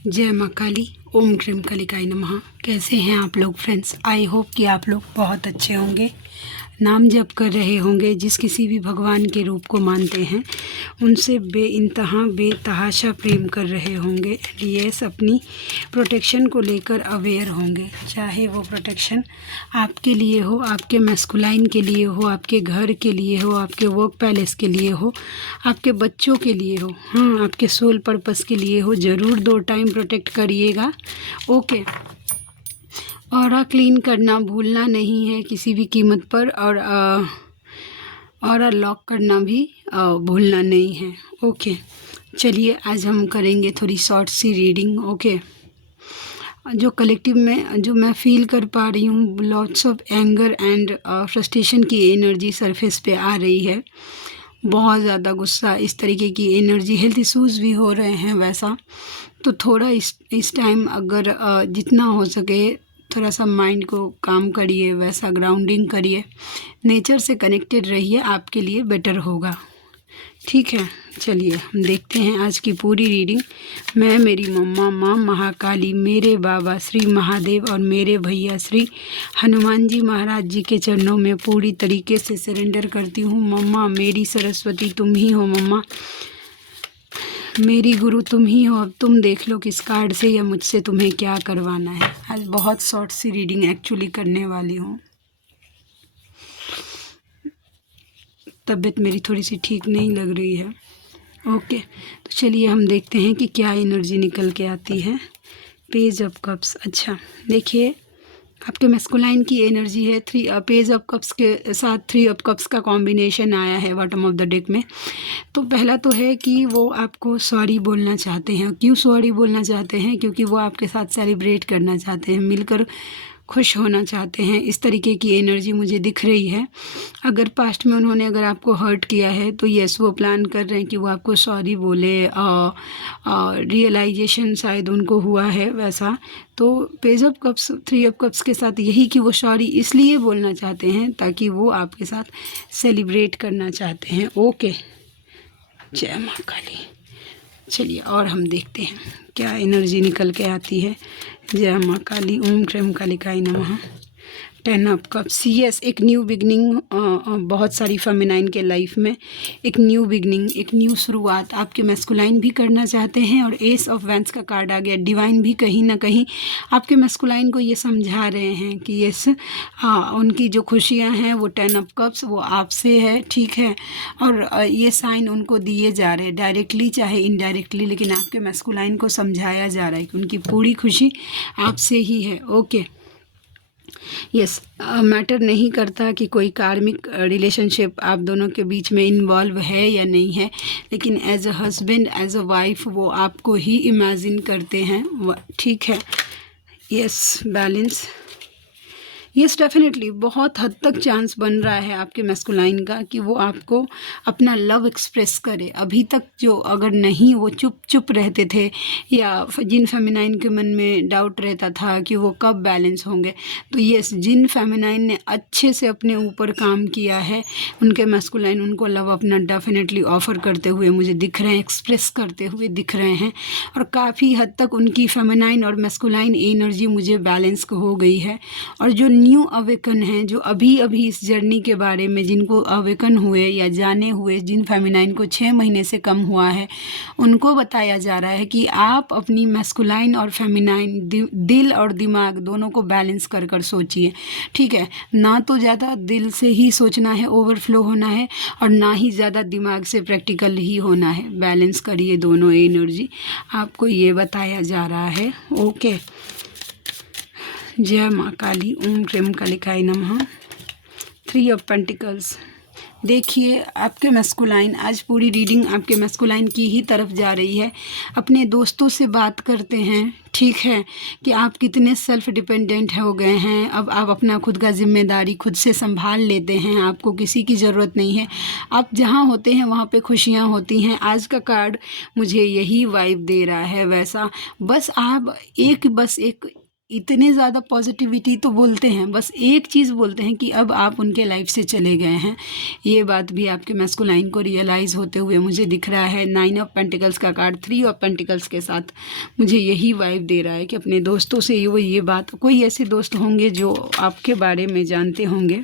जय माँ काली। ओम क्रीम कालिकाय नमः। कैसे हैं आप लोग फ्रेंड्स? आई होप कि आप लोग बहुत अच्छे होंगे, नाम जप कर रहे होंगे, जिस किसी भी भगवान के रूप को मानते हैं उनसे बेइंतहा बेतहाशा प्रेम कर रहे होंगे। यस, अपनी प्रोटेक्शन को लेकर अवेयर होंगे, चाहे वो प्रोटेक्शन आपके लिए हो, आपके मैस्कुलाइन के लिए हो, आपके घर के लिए हो, आपके वर्क पैलेस के लिए हो, आपके बच्चों के लिए हो, हाँ आपके सोल पर्पस के लिए हो। ज़रूर 2 टाइम प्रोटेक्ट करिएगा। ओके, ऑरा क्लीन करना भूलना नहीं है किसी भी कीमत पर, और ऑरा लॉक करना भी भूलना नहीं है। ओके, चलिए आज हम करेंगे थोड़ी शॉर्ट सी रीडिंग। ओके, जो कलेक्टिव में जो मैं फील कर पा रही हूँ, lots of anger and frustration की एनर्जी सरफेस पे आ रही है। बहुत ज़्यादा गुस्सा, इस तरीके की एनर्जी, हेल्थ इश्यूज़ भी हो रहे हैं वैसा। तो थोड़ा इस टाइम अगर जितना हो सके थोड़ा सा माइंड को काम करिए, वैसा ग्राउंडिंग करिए, नेचर से कनेक्टेड रहिए, आपके लिए बेटर होगा। ठीक है, चलिए हम देखते हैं आज की पूरी रीडिंग। मैं, मेरी मम्मा माँ महाकाली, मेरे बाबा श्री महादेव और मेरे भैया श्री हनुमान जी महाराज जी के चरणों में पूरी तरीके से सरेंडर करती हूँ। मम्मा मेरी सरस्वती तुम ही हो, मम्मा मेरी गुरु तुम ही हो। अब तुम देख लो किस कार्ड से या मुझसे तुम्हें क्या करवाना है। आज बहुत शॉर्ट सी रीडिंग एक्चुअली करने वाली हूँ। तबीयत मेरी थोड़ी सी ठीक नहीं लग रही है। ओके, तो चलिए हम देखते हैं कि क्या एनर्जी निकल के आती है। Page of cups. अच्छा देखिए, आपके मैस्कुलाइन की एनर्जी है। पेज ऑफ कप्स के साथ 3 ऑफ कप्स का कॉम्बिनेशन आया है बॉटम ऑफ द डेक में। तो पहला तो है कि वो आपको सॉरी बोलना चाहते हैं। क्यों सॉरी बोलना चाहते हैं? क्योंकि वो आपके साथ सेलिब्रेट करना चाहते हैं, मिलकर खुश होना चाहते हैं। इस तरीके की एनर्जी मुझे दिख रही है। अगर पास्ट में उन्होंने अगर आपको हर्ट किया है तो यस, वो प्लान कर रहे हैं कि वो आपको सॉरी बोले। रियलाइजेशन शायद उनको हुआ है वैसा। तो page of cups 3 of cups के साथ यही कि वो सॉरी इसलिए बोलना चाहते हैं ताकि वो आपके साथ सेलिब्रेट करना चाहते हैं। ओके, जय माँ काली। चलिए और हम देखते हैं क्या एनर्जी निकल के आती है। जय माँ काली। ओम क्रीम कालिकाय नमः। 10 ऑफ कप्स। यस, एक न्यू बिगनिंग, बहुत सारी फेमिनाइन के लाइफ में एक न्यू बिगनिंग, एक न्यू शुरुआत आपके मैस्कुलाइन भी करना चाहते हैं। और एस ऑफ वैंस का कार्ड आ गया। डिवाइन भी कहीं ना कहीं आपके मैस्कुलाइन को ये समझा रहे हैं कि यस, उनकी जो खुशियां हैं वो 10 ऑफ कप्स वो आपसे है। ठीक है, और ये साइन उनको दिए जा रहे हैं डायरेक्टली चाहे इनडायरेक्टली, लेकिन आपके मैस्कुलाइन को समझाया जा रहा है कि उनकी पूरी खुशी आपसे ही है। ओके, यस, मैटर नहीं करता कि कोई कार्मिक रिलेशनशिप आप दोनों के बीच में इन्वॉल्व है या नहीं है, लेकिन as a husband as a wife वो आपको ही इमेजिन करते हैं। ठीक है, यस, बैलेंस। यस, डेफिनेटली बहुत हद तक चांस बन रहा है आपके मैस्कुलाइन का कि वो आपको अपना लव एक्सप्रेस करे। अभी तक जो अगर नहीं वो चुप चुप रहते थे, या जिन फेमिनाइन के मन में डाउट रहता था कि वो कब बैलेंस होंगे, तो यस, जिन फेमिनाइन ने अच्छे से अपने ऊपर काम किया है उनके मैस्कुलाइन उनको लव अपना डेफिनेटली ऑफर करते हुए मुझे दिख रहे हैं, एक्सप्रेस करते हुए दिख रहे हैं। और काफ़ी हद तक उनकी फेमिनाइन और मैस्कुलाइन एनर्जी मुझे बैलेंस हो गई है। और जो न्यू अवेकन हैं, जो अभी अभी इस जर्नी के बारे में जिनको अवेकन हुए या जाने हुए, जिन फेमिनाइन को 6 महीने से कम हुआ है, उनको बताया जा रहा है कि आप अपनी मैस्कुलाइन और फेमिनाइन दिल और दिमाग दोनों को बैलेंस कर कर सोचिए। ठीक है, ना तो ज़्यादा दिल से ही सोचना है, ओवरफ्लो होना है, और ना ही ज़्यादा दिमाग से प्रैक्टिकल ही होना है। बैलेंस करिए दोनों एनर्जी, आपको ये बताया जा रहा है। ओके, जय माँ काली। ओम क्रीम कालिकाय नमः। 3 ऑफ पेंटिकल्स। देखिए, आपके मैस्कुलाइन, आज पूरी रीडिंग आपके मैस्कुलाइन की ही तरफ जा रही है। अपने दोस्तों से बात करते हैं, ठीक है, कि आप कितने सेल्फ डिपेंडेंट हो गए हैं। अब आप अपना खुद का जिम्मेदारी खुद से संभाल लेते हैं, आपको किसी की ज़रूरत नहीं है। आप जहाँ होते हैं वहाँ पे खुशियाँ होती हैं। आज का कार्ड मुझे यही वाइब दे रहा है वैसा। बस आप बस एक इतने ज़्यादा पॉजिटिविटी तो बोलते हैं, बस एक चीज़ बोलते हैं कि अब आप उनके लाइफ से चले गए हैं। ये बात भी आपके मैस्कुलाइन को रियलाइज़ होते हुए मुझे दिख रहा है। 9 ऑफ पेंटिकल्स का कार्ड 3 ऑफ पेंटिकल्स के साथ मुझे यही वाइब दे रहा है कि अपने दोस्तों से वो ये बात, कोई ऐसे दोस्त होंगे जो आपके बारे में जानते होंगे।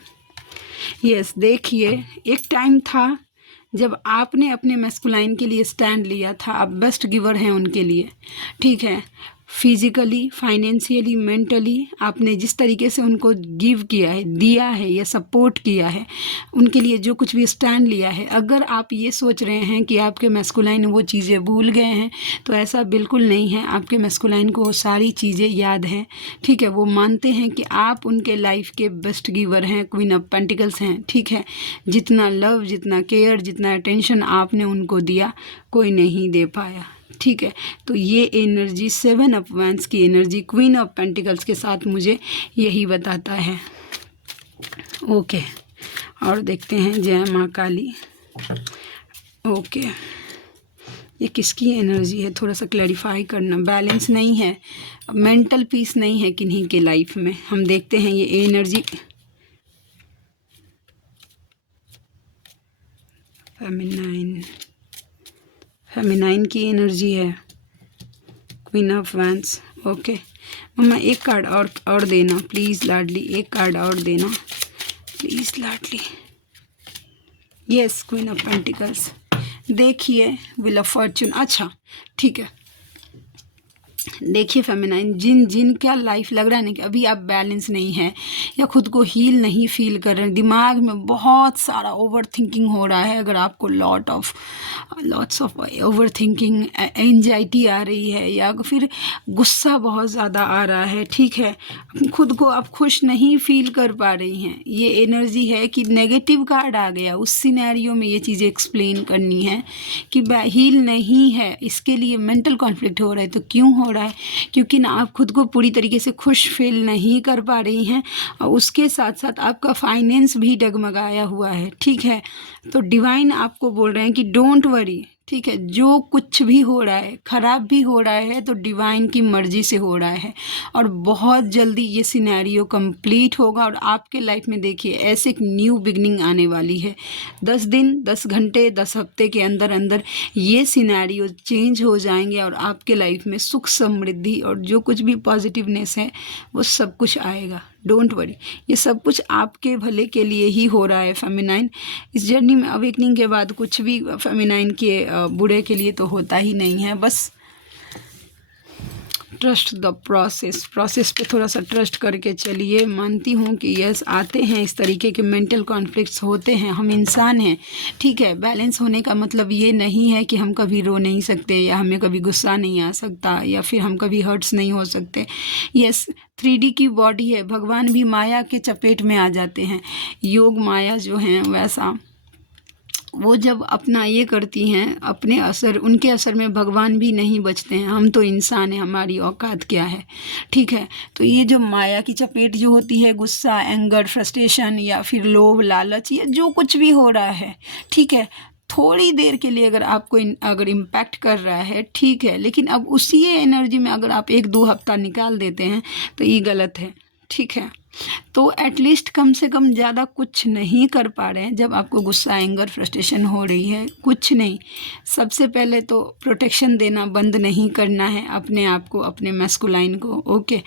यस, देखिए एक टाइम था जब आपने अपने मैस्कुलाइन के लिए स्टैंड लिया था। आप बेस्ट गिवर हैं उनके लिए, ठीक है। फिजिकली, फाइनेंशियली, मेंटली आपने जिस तरीके से उनको गिव किया है, दिया है या सपोर्ट किया है, उनके लिए जो कुछ भी स्टैंड लिया है, अगर आप ये सोच रहे हैं कि आपके मैस्कुलाइन वो चीज़ें भूल गए हैं तो ऐसा बिल्कुल नहीं है। आपके मैस्कुलाइन को वो सारी चीज़ें याद हैं, ठीक है। वो मानते हैं कि आप उनके लाइफ के बेस्ट गिवर हैं, क्वीन ऑफ पेंटिकल्स हैं, ठीक है। जितना लव, जितना केयर, जितना अटेंशन आपने उनको दिया कोई नहीं दे पाया, ठीक है। तो ये एनर्जी 7 ऑफ वैंड्स की एनर्जी क्वीन ऑफ पेंटिकल्स के साथ मुझे यही बताता है। ओके, और देखते हैं जय माँ काली। ओके, ये किसकी एनर्जी है, थोड़ा सा क्लैरिफाई करना। बैलेंस नहीं है, मेंटल पीस नहीं है किन्हीं के लाइफ में। हम देखते हैं ये एनर्जी फेमिनाइन की एनर्जी है, क्वीन ऑफ वैंड्स। ओके मम्मा, एक कार्ड और देना प्लीज़ लाडली, एक कार्ड और देना please Ladli. Yes, queen of pentacles. देखिए व्हील ऑफ फॉर्चून। अच्छा ठीक है, देखिए फेमिनाइन, जिन क्या लाइफ लग रहा है ना कि अभी आप बैलेंस नहीं है या खुद को हील नहीं फील कर रहे हैं, दिमाग में बहुत सारा ओवर थिंकिंग हो रहा है। अगर आपको lots of overthinking, anxiety आ रही है या फिर गुस्सा बहुत ज़्यादा आ रहा है, ठीक है, खुद को आप खुश नहीं फील कर पा रही हैं, ये एनर्जी है कि नेगेटिव कार्ड आ गया। उस सिनेरियो में ये चीज़ें एक्सप्लेन करनी है कि हील नहीं है, इसके लिए मेंटल कॉन्फ्लिक्ट हो रहा है। तो क्यों हो रहा है? क्योंकि ना आप खुद को पूरी तरीके से खुश फील नहीं कर पा रही हैं और उसके साथ साथ आपका फाइनेंस भी डगमगाया हुआ है, ठीक है। तो डिवाइन आपको बोल रहे हैं कि डोंट वरी, ठीक है। जो कुछ भी हो रहा है, ख़राब भी हो रहा है तो डिवाइन की मर्ज़ी से हो रहा है और बहुत जल्दी ये सिनेरियो कंप्लीट होगा और आपके लाइफ में देखिए ऐसे एक न्यू बिगनिंग आने वाली है। 10 दिन, 10 घंटे, 10 हफ्ते के अंदर अंदर ये सिनेरियो चेंज हो जाएंगे और आपके लाइफ में सुख, समृद्धि और जो कुछ भी पॉजिटिवनेस है वो सब कुछ आएगा। डोंट वरी, ये सब कुछ आपके भले के लिए ही हो रहा है फेमिनाइन। इस जर्नी में अवेकनिंग के बाद कुछ भी फेमिनाइन के बुरे के लिए तो होता ही नहीं है। बस ट्रस्ट द प्रोसेस पे थोड़ा सा ट्रस्ट करके चलिए। मानती हूँ कि यस, आते हैं इस तरीके के मेंटल कॉन्फ्लिक्ट्स होते हैं, हम इंसान हैं, ठीक है। बैलेंस होने का मतलब ये नहीं है कि हम कभी रो नहीं सकते या हमें कभी गुस्सा नहीं आ सकता या फिर हम कभी हर्ट्स नहीं हो सकते। यस, 3D की बॉडी है, भगवान भी माया के चपेट में आ जाते हैं। योग माया जो हैं वैसा वो जब अपना ये करती हैं, अपने असर, उनके असर में भगवान भी नहीं बचते हैं। हम तो इंसान हैं, हमारी औकात क्या है, ठीक है। तो ये जो माया की चपेट जो होती है, गुस्सा, एंगर, फ्रस्ट्रेशन या फिर लोभ, लालच, या जो कुछ भी हो रहा है, ठीक है, थोड़ी देर के लिए अगर आपको अगर इम्पैक्ट कर रहा है, ठीक है, लेकिन अब उसी एनर्जी में अगर आप 1-2 हफ्ता निकाल देते हैं तो ये गलत है, ठीक है। तो एटलीस्ट कम से कम ज़्यादा कुछ नहीं कर पा रहे हैं जब आपको गुस्सा, एंगर, फ्रस्ट्रेशन हो रही है, कुछ नहीं। सबसे पहले तो प्रोटेक्शन देना बंद नहीं करना है अपने आप को, अपने मैस्कुलाइन को, ओके।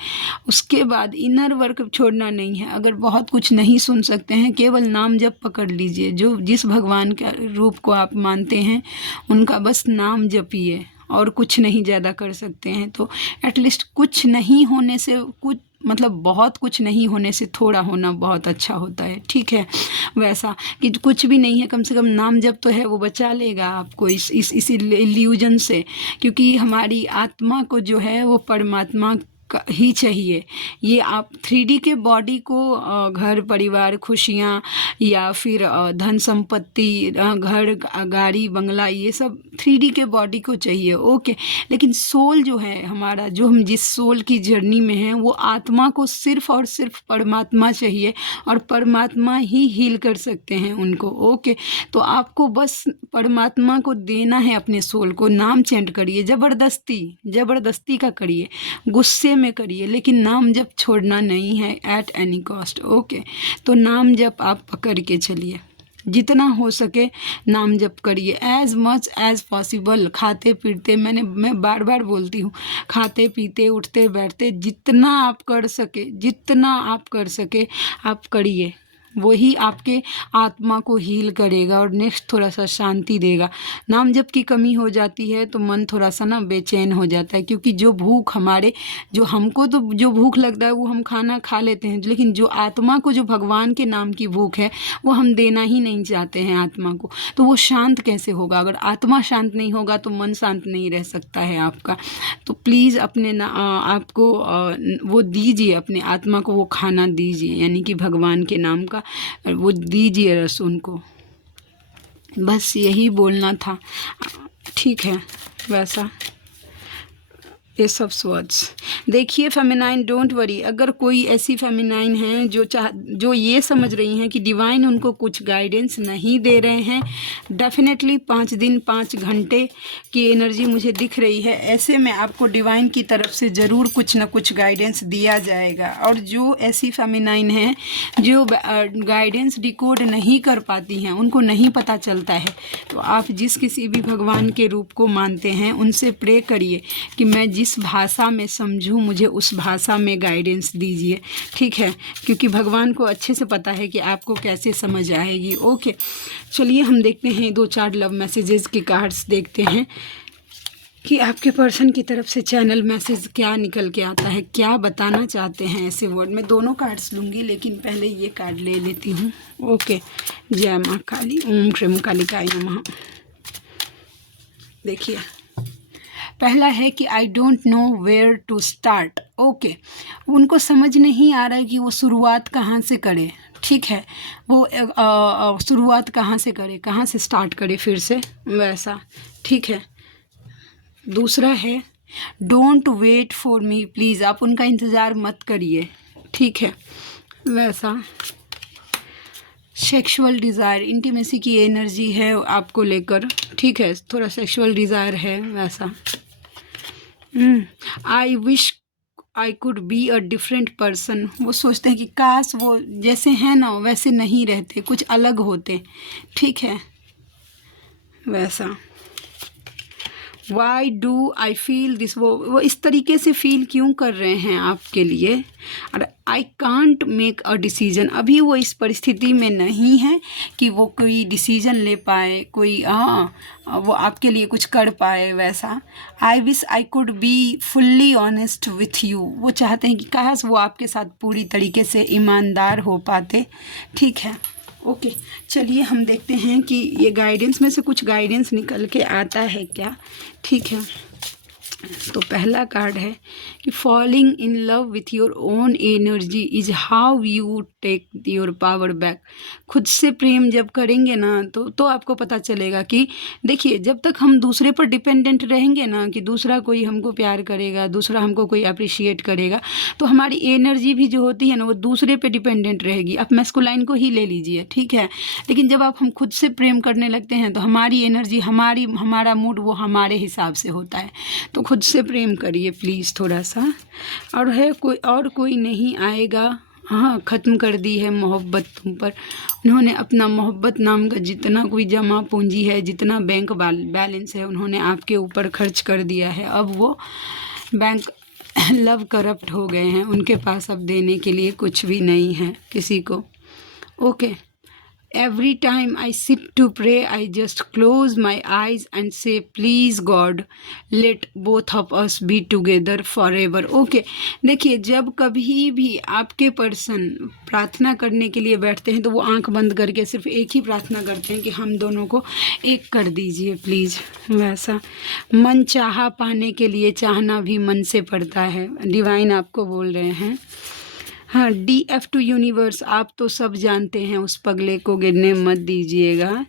उसके बाद इनर वर्क छोड़ना नहीं है। अगर बहुत कुछ नहीं सुन सकते हैं, केवल नाम जप पकड़ लीजिए। जो जिस भगवान के रूप को आप मानते हैं उनका बस नाम जपिए और कुछ नहीं ज़्यादा कर सकते हैं। तो एटलीस्ट कुछ नहीं होने से कुछ, मतलब बहुत कुछ नहीं होने से थोड़ा होना बहुत अच्छा होता है, ठीक है। वैसा कि कुछ भी नहीं है, कम से कम नाम जब तो है, वो बचा लेगा आपको इस इल्यूजन से। क्योंकि हमारी आत्मा को जो है वो परमात्मा ही चाहिए। ये आप 3D के बॉडी को घर, परिवार, खुशियाँ या फिर धन संपत्ति, घर, गाड़ी, बंगला, ये सब 3D के बॉडी को चाहिए, ओके। लेकिन सोल जो है हमारा, जो हम जिस सोल की जर्नी में हैं, वो आत्मा को सिर्फ और सिर्फ परमात्मा चाहिए और परमात्मा ही हील कर सकते हैं उनको, ओके। तो आपको बस परमात्मा को देना है अपने सोल को। नाम चैंट करिए, ज़बरदस्ती का करिए, गुस्से में करिए, लेकिन नाम जप छोड़ना नहीं है एट एनी कॉस्ट। ओके, तो नाम जप आप पकड़ के चलिए, जितना हो सके नाम जप करिए, एज मच एज पॉसिबल। खाते पीते, मैं बार बार बोलती हूँ, खाते पीते उठते बैठते जितना आप कर सके आप करिए। वही आपके आत्मा को हील करेगा और नेक्स्ट थोड़ा सा शांति देगा। नाम जप की कमी हो जाती है तो मन थोड़ा सा ना बेचैन हो जाता है, क्योंकि जो भूख हमको तो जो भूख लगता है वो हम खाना खा लेते हैं, लेकिन जो आत्मा को, जो भगवान के नाम की भूख है, वो हम देना ही नहीं चाहते हैं आत्मा को। तो वो शांत कैसे होगा? अगर आत्मा शांत नहीं होगा तो मन शांत नहीं रह सकता है आपका। तो प्लीज़ अपने आपको वो दीजिए, अपने आत्मा को वो खाना दीजिए, यानी कि भगवान के नाम का वो दीजिए रस उनको। बस यही बोलना था, ठीक है? वैसा ये सब वर्ड्स देखिए। फेमिनाइन, डोंट वरी, अगर कोई ऐसी फेमिनाइन है जो ये समझ रही हैं कि डिवाइन उनको कुछ गाइडेंस नहीं दे रहे हैं, डेफिनेटली 5 दिन 5 घंटे की एनर्जी मुझे दिख रही है, ऐसे में आपको डिवाइन की तरफ से ज़रूर कुछ ना कुछ गाइडेंस दिया जाएगा। और जो ऐसी फेमिनाइन है जो गाइडेंस डिकोड नहीं कर पाती हैं, उनको नहीं पता चलता है, तो आप जिस किसी भी भगवान के रूप को मानते हैं उनसे प्रे करिए कि मैं जिस भाषा में समझूं मुझे उस भाषा में गाइडेंस दीजिए, ठीक है? क्योंकि भगवान को अच्छे से पता है कि आपको कैसे समझ आएगी। ओके, चलिए हम देखते हैं 2-4 लव मैसेजेस के कार्ड्स देखते हैं कि आपके पर्सन की तरफ से चैनल मैसेज क्या निकल के आता है, क्या बताना चाहते हैं ऐसे वर्ड। मैं दोनों कार्ड्स लूँगी, लेकिन पहले ये कार्ड ले लेती हूँ। ओके, जय माँ काली, ओम क्रीम कालिकाय नमः। देखिए, पहला है कि I don't know where to start. Okay, उनको समझ नहीं आ रहा है कि वो शुरुआत कहाँ से करे, ठीक है? वो शुरुआत कहाँ से करे, कहाँ से स्टार्ट करे फिर से, वैसा, ठीक है? दूसरा है don't wait for me please, आप उनका इंतज़ार मत करिए, ठीक है? वैसा सेक्सुअल डिज़ायर, इंटीमेसी की एनर्जी है आपको लेकर, ठीक है? थोड़ा सेक्सुअल डिज़ायर है वैसा। I wish I could be a different person, वो सोचते हैं कि काश वो जैसे हैं ना वैसे नहीं रहते, कुछ अलग होते, ठीक है? वैसा why do I feel this, वो इस तरीके से फील क्यों कर रहे हैं आपके लिए। और I can't make a decision, अभी वो इस परिस्थिति में नहीं है कि वो कोई डिसीजन ले पाए, कोई वो आपके लिए कुछ कर पाए, वैसा। I wish I could be fully honest with you, वो चाहते हैं कि काश वो आपके साथ पूरी तरीके से ईमानदार हो पाते, ठीक है? ओके, चलिए हम देखते हैं कि ये गाइडेंस में से कुछ गाइडेंस निकल के आता है क्या, ठीक है? तो पहला कार्ड है कि falling in love with your own energy is how you take your power back. खुद से प्रेम जब करेंगे ना तो आपको पता चलेगा कि देखिए, जब तक हम दूसरे पर डिपेंडेंट रहेंगे ना कि दूसरा कोई हमको प्यार करेगा, दूसरा हमको कोई अप्रिशिएट करेगा, तो हमारी एनर्जी भी जो होती है ना वो दूसरे पे डिपेंडेंट रहेगी। आप मैस्कुलाइन को ही ले लीजिए, ठीक है? लेकिन जब हम खुद से प्रेम करने लगते हैं तो हमारी एनर्जी, हमारा मूड वो हमारे हिसाब से होता है। तो खुद से प्रेम करिए प्लीज़ थोड़ा सा। और है कोई नहीं आएगा, हाँ, ख़त्म कर दी है मोहब्बत तुम पर। उन्होंने अपना मोहब्बत नाम का जितना कोई जमा पूंजी है, जितना बैंक बैलेंस है, उन्होंने आपके ऊपर खर्च कर दिया है। अब वो बैंक लव करप्ट हो गए हैं, उनके पास अब देने के लिए कुछ भी नहीं है किसी को। Okay, every time I sit to pray, I just close my eyes and say, please God, let both of us be together forever. Okay, देखिए, जब कभी भी आपके पर्सन प्रार्थना करने के लिए बैठते हैं तो वो आंख बंद करके सिर्फ एक ही प्रार्थना करते हैं कि हम दोनों को एक कर दीजिए प्लीज़, वैसा। मन चाहा पाने के लिए चाहना भी मन से पड़ता है, डिवाइन आपको बोल रहे हैं। हाँ, DF टू यूनिवर्स, आप तो सब जानते हैं, उस पगले को गिरने मत दीजिएगा।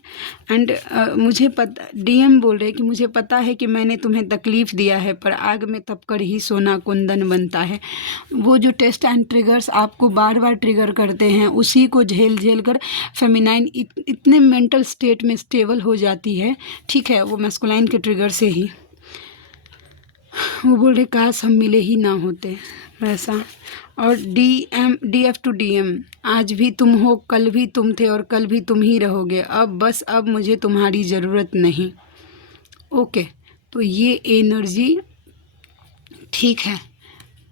एंड मुझे पता, DM बोल रहे कि मुझे पता है कि मैंने तुम्हें तकलीफ़ दिया है, पर आग में तप कर ही सोना कुंदन बनता है। वो जो टेस्ट एंड ट्रिगर्स आपको बार बार ट्रिगर करते हैं, उसी को झेल कर फेमिनाइन इतने मेंटल स्टेट में स्टेबल हो जाती है, ठीक है? वो मैस्कुलाइन के ट्रिगर से ही। वो बोल रहे काश हम मिले ही ना होते, वैसा। और DF टू DM, आज भी तुम हो, कल भी तुम थे और कल भी तुम ही रहोगे, अब मुझे तुम्हारी ज़रूरत नहीं। ओके, तो ये एनर्जी ठीक है,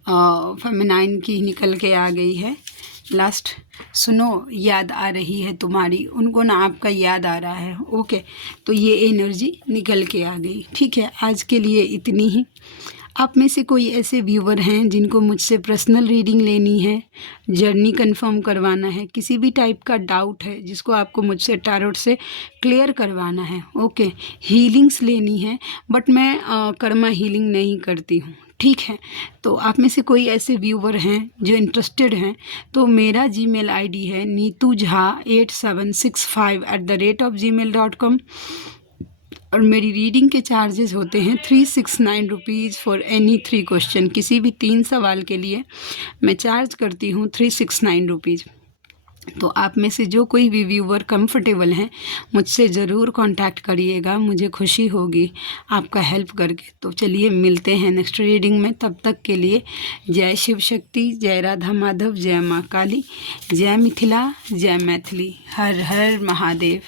फेमिनाइन की निकल के आ गई है। लास्ट, सुनो याद आ रही है तुम्हारी, उनको ना आपका याद आ रहा है। ओके, तो ये एनर्जी निकल के आ गई। ठीक है, आज के लिए इतनी ही। आप में से कोई ऐसे व्यूवर हैं जिनको मुझसे पर्सनल रीडिंग लेनी है, जर्नी कंफर्म करवाना है, किसी भी टाइप का डाउट है जिसको आपको मुझसे टैरोट से क्लियर करवाना है, ओके, हीलिंग्स लेनी है, बट मैं कर्मा हीलिंग नहीं करती हूँ, ठीक है। तो आप में से कोई ऐसे व्यूवर हैं जो इंटरेस्टेड हैं, तो मेरा जीमेल आईडी है neetujha8765@gmail.com, और मेरी रीडिंग के चार्जेस होते हैं 369 रुपीज़ फॉर एनी 3 क्वेश्चन। किसी भी 3 सवाल के लिए मैं चार्ज करती हूँ 369 रुपीज़। तो आप में से जो कोई भी व्यूवर कंफर्टेबल हैं, मुझसे ज़रूर कांटेक्ट करिएगा, मुझे खुशी होगी आपका हेल्प करके। तो चलिए मिलते हैं नेक्स्ट रीडिंग में, तब तक के लिए जय शिव शक्ति, जय राधा माधव, जय माँ काली, जय मिथिला, जय मैथिली, हर हर महादेव।